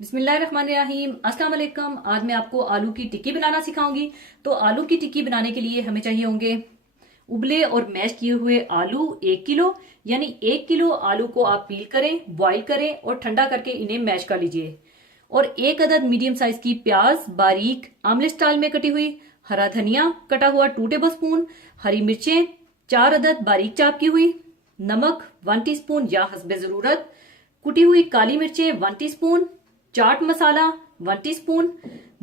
बिस्मिल्लाहिर्रहमानिर्रहीम। अस्सलाम वालेकुम। आज मैं आपको आलू की टिक्की बनाना सिखाऊंगी। तो आलू की टिक्की बनाने के लिए हमें चाहिए होंगे उबले और मैश किए हुए आलू 1 किलो। यानी 1 किलो आलू को आप पील करें, बॉईल करें और ठंडा करके इन्हें मैश कर लीजिए। और 1 अदद मीडियम साइज की प्याज बारीक आमलेट स्टाइल में कटी हुई, हरा धनिया कटा हुआ 2 टेबल स्पून, हरी मिर्चें 4 अदद बारीक चाप की हुई, नमक 1 टीस्पून या हस्बे जरूरत, कुटी हुई काली मिर्चें 1 टीस्पून, चाट मसाला 1 टीस्पून,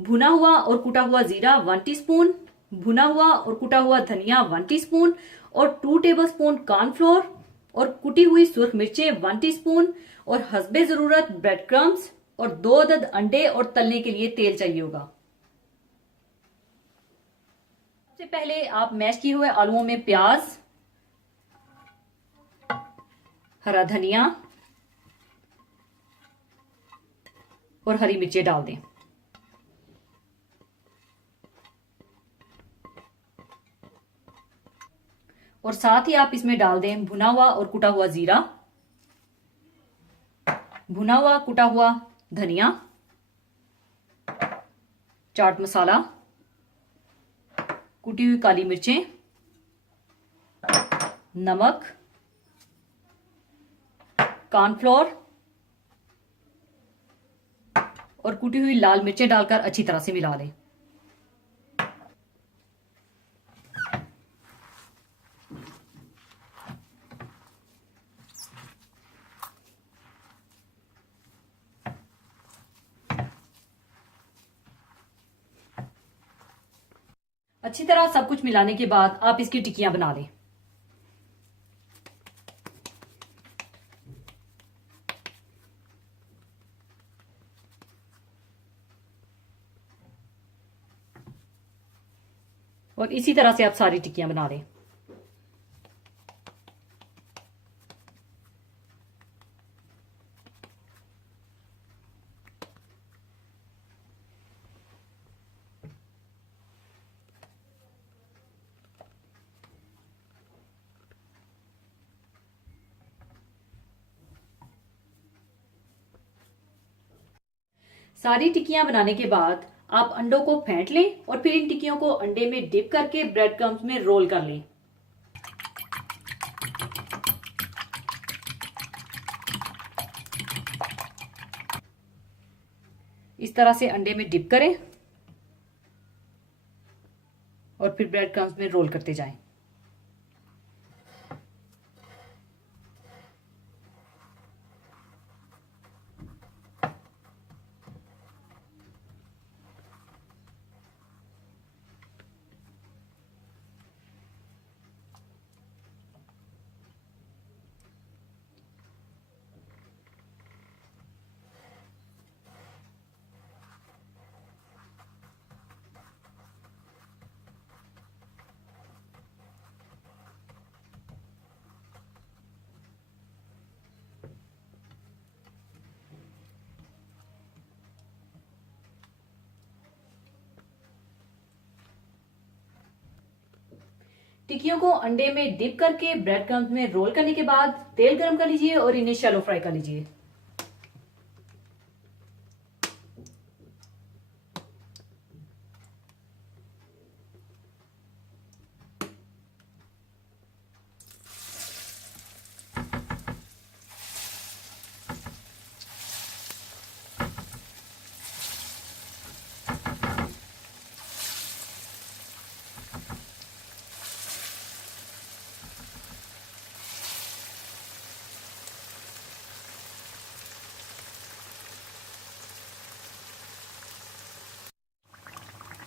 भुना हुआ और कुटा हुआ जीरा 1 टीस्पून, भुना हुआ और कुटा हुआ धनिया 1 टीस्पून और 2 टेबल स्पून कॉर्नफ्लोर और कुटी हुई सुर्ख मिर्चें 1 टीस्पून और हस्बे जरूरत ब्रेड क्रम्स और 2 अदद अंडे और तलने के लिए तेल चाहिए होगा। सबसे पहले आप मैश किए हुए आलूओं में प्याज, हरा धनिया और हरी मिर्चें डाल दें। और साथ ही आप इसमें डाल दें भुना हुआ और कुटा हुआ जीरा, भुना हुआ कुटा हुआ धनिया, चाट मसाला, कुटी हुई काली मिर्चें, नमक, कॉर्नफ्लोर और कुटी हुई लाल मिर्चें डालकर अच्छी तरह से मिला लें। अच्छी तरह सब कुछ मिलाने के बाद आप इसकी टिक्कियां बना लें। और इसी तरह से आप सारी टिक्कियां बना लें। सारी टिक्कियां बनाने के बाद आप अंडों को फेंट लें और फिर इन टिक्कियों को अंडे में डिप करके ब्रेड क्रम्स में रोल कर लें। इस तरह से अंडे में डिप करें और फिर ब्रेड क्रम्स में रोल करते जाएं। टिक्कियों को अंडे में डिप करके ब्रेड क्रम्स में रोल करने के बाद तेल गरम कर लीजिए और इन्हें शैलो फ्राई कर लीजिए।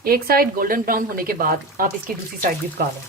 एक साइड गोल्डन ब्राउन होने के बाद आप इसकी दूसरी साइड भी पका लें।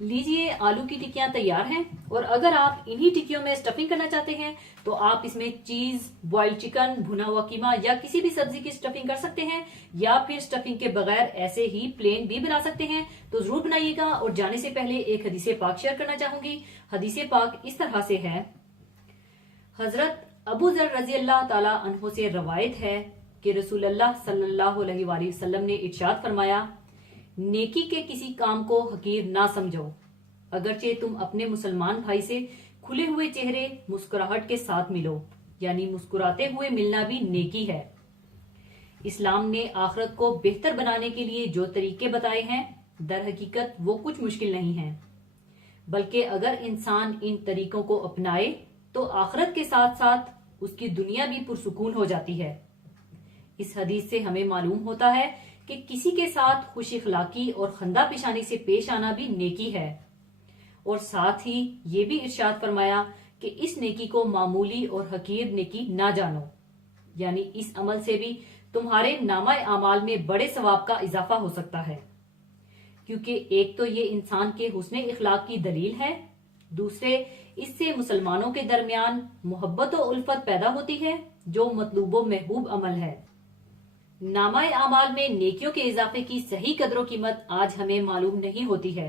लीजिए, आलू की टिक्कियां तैयार हैं। और अगर आप इन्हीं टिक्कियों में स्टफिंग करना चाहते हैं तो आप इसमें चीज, बॉइल्ड चिकन, भुना हुआ कीमा या किसी भी सब्जी की स्टफिंग कर सकते हैं, या फिर स्टफिंग के बगैर ऐसे ही प्लेन भी बना सकते हैं। तो जरूर बनाइएगा। और जाने से पहले एक हदीसे पाक शेयर करना चाहूंगी। हदीसे पाक इस तरह से है। हजरत अबू जर रजी अल्लाह ताला अन्हो से रवायत है कि रसूलुल्लाह सल्लल्लाहु अलैहि वसल्लम ने इरशाद फरमाया, नेकी के किसी काम को हकीर ना समझो, अगरचे तुम अपने मुसलमान भाई से खुले हुए चेहरे मुस्कुराहट के साथ मिलो, यानी मुस्कुराते हुए मिलना भी नेकी है। इस्लाम ने आखिरत को बेहतर बनाने के लिए जो तरीके बताए हैं, दर हकीकत वो कुछ मुश्किल नहीं है, बल्कि अगर इंसान इन तरीकों को अपनाए तो आखिरत के साथ साथ उसकी दुनिया भी पुरसुकून हो जाती है। इस हदीस से हमें मालूम होता है कि किसी के साथ खुश इखलाकी और खंदा पेशानी से पेश आना भी नेकी है। और साथ ही ये भी इरशाद फरमाया कि इस नेकी को मामूली और हकीर नेकी ना जानो, यानी इस अमल से भी तुम्हारे नामाए आमाल में बड़े सवाब का इजाफा हो सकता है। क्योंकि एक तो ये इंसान के हुस्ने इखलाक की दलील है, दूसरे इससे मुसलमानों के दरमियान मोहब्बत और उल्फत पैदा होती है, जो मतलूबो महबूब अमल है। नामाए आमाल में नेकियों के इजाफे की सही कदरों कीमत आज हमें मालूम नहीं होती है,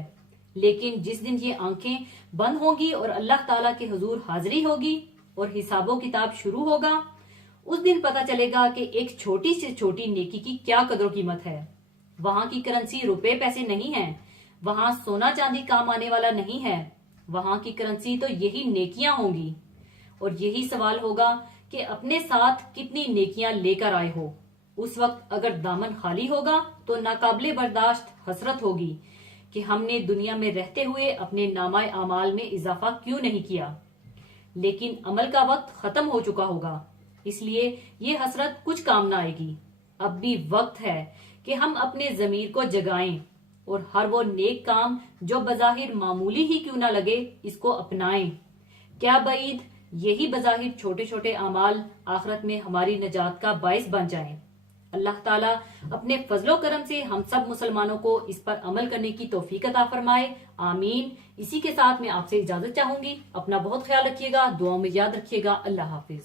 लेकिन जिस दिन ये आंखें बंद होंगी और अल्लाह ताला के हुजूर हाजिरी होगी और हिसाबो किताब शुरू होगा, उस दिन पता चलेगा कि एक छोटी से छोटी नेकी की क्या कदरों कीमत है। वहां की करेंसी रुपए पैसे नहीं है, वहां सोना चांदी काम आने वाला नहीं है, वहां की करेंसी तो यही नेकियां होंगी। और यही सवाल होगा कि अपने साथ कितनी नेकियां लेकर आए हो। उस वक्त अगर दामन खाली होगा तो नाकाबिले बर्दाश्त हसरत होगी कि हमने दुनिया में रहते हुए अपने नामाए आमाल में इजाफा क्यों नहीं किया। लेकिन अमल का वक्त खत्म हो चुका होगा, इसलिए ये हसरत कुछ काम ना आएगी। अब भी वक्त है कि हम अपने जमीर को जगाएं और हर वो नेक काम जो बजाहिर मामूली ही क्यों ना लगे, इसको अपनाएं। क्या बईद यही बजाहिर छोटे छोटे अमाल आखिरत में हमारी नजात का बाइस बन जाएं। अल्लाह ताला अपने फजलो करम से हम सब मुसलमानों को इस पर अमल करने की तौफीक अता फरमाए। आमीन। इसी के साथ मैं आपसे इजाजत चाहूंगी। अपना बहुत ख्याल रखिएगा, दुआओं में याद रखिएगा। अल्लाह हाफिज।